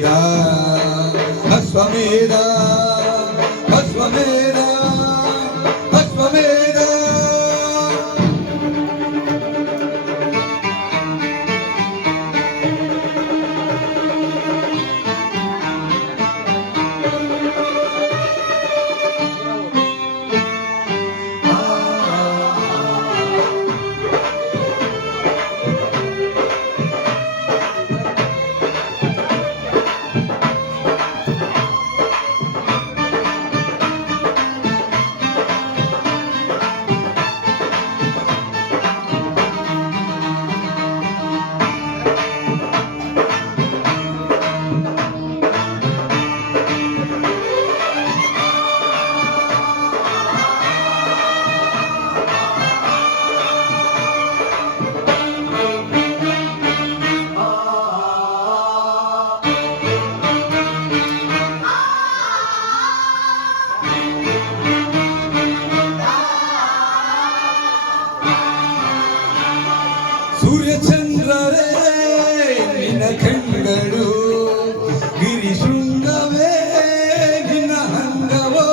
Jada. ಸೂರ್ಯಚಂದ್ರರೇ ನಿನ್ನ ಕಣ್ಗಳು ಗಿರಿ ಶೃಂಗವೇ ನಿನ್ನ ಅಂಗವೋ?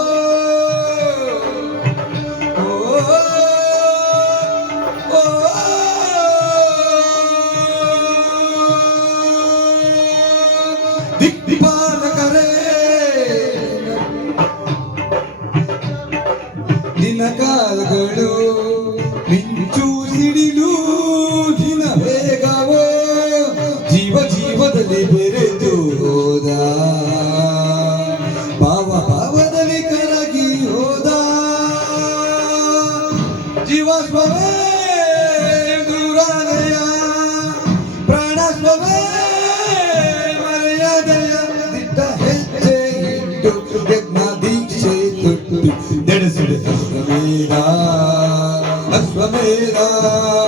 ದಿಕ್ಪಾಲಕರೇ ನಿನ್ನ ಕಾಲುಗಳು ಅಶ್ವಮೇಧ ಅಶ್ವಮೇಧ ಅಶ್ವಮೇಧ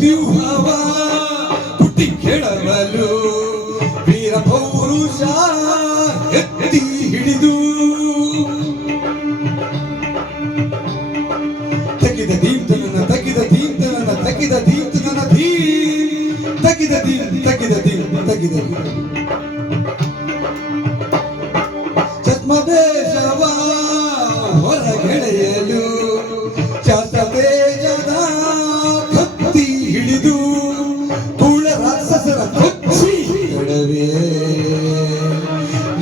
ವಿಷವ್ಯೂಹವ ಪುಟ್ಟಿ ಕೆಳವಲು ವೀರ ಪೌರುಷ ಎತ್ತಿ ಹಿಡಿದು. ತಗಿದ ದೀಪ್ತನನ್ನ ತಗಿದ ದೀಪ್ತನನ್ನ ತಗಿದ ದೀಪ್ತನನ್ನ ದೀ ತಗಿದ ದೀ ತಗಿದ ದೀ, ತಗಿದ ಛದ್ಮವೇಷವ ಹೊರಗೆಳೆಯಲು ರಾಕ್ಷಸರ ಕೊಚ್ಚಿ ಬೆಳವೆ.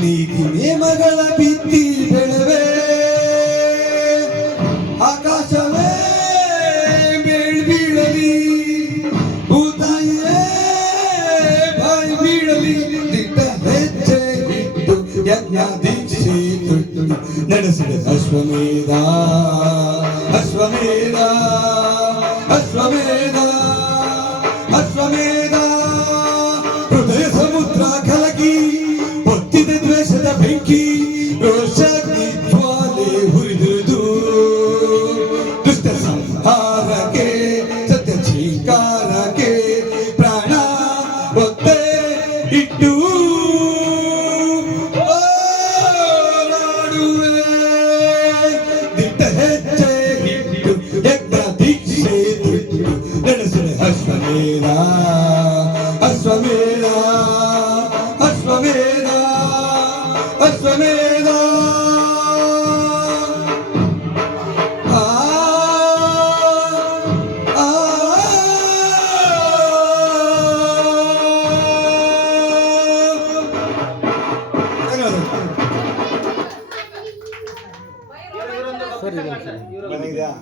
ನೀತಿ ನೇಮಗಳ ಭಿತ್ತಿ ಬೆಳವೆ. ಆಕಾಶವೇ ಬೀಳ್ ಬೀಳಲಿ, ಭೂತಾಯಿಯೇ ಬಾಯಿ ಬೀಳಲಿ. ದಿಟ್ಟ ಹೆಜ್ಜೆ ಇಟ್ಟು ಯಜ್ಞ ದೀಕ್ಷೆ ತೊಟ್ಟು ನಡೆಸಿದ ಅಶ್ವಮೇಧ. ಅಶ್ವಮೇಧ ಅಶ್ವಮೇಧ ಅಶ್ವಮೇಧ. দেখতেছেন আর ಚೆನ್ನಾಗಿದ್ಯಾ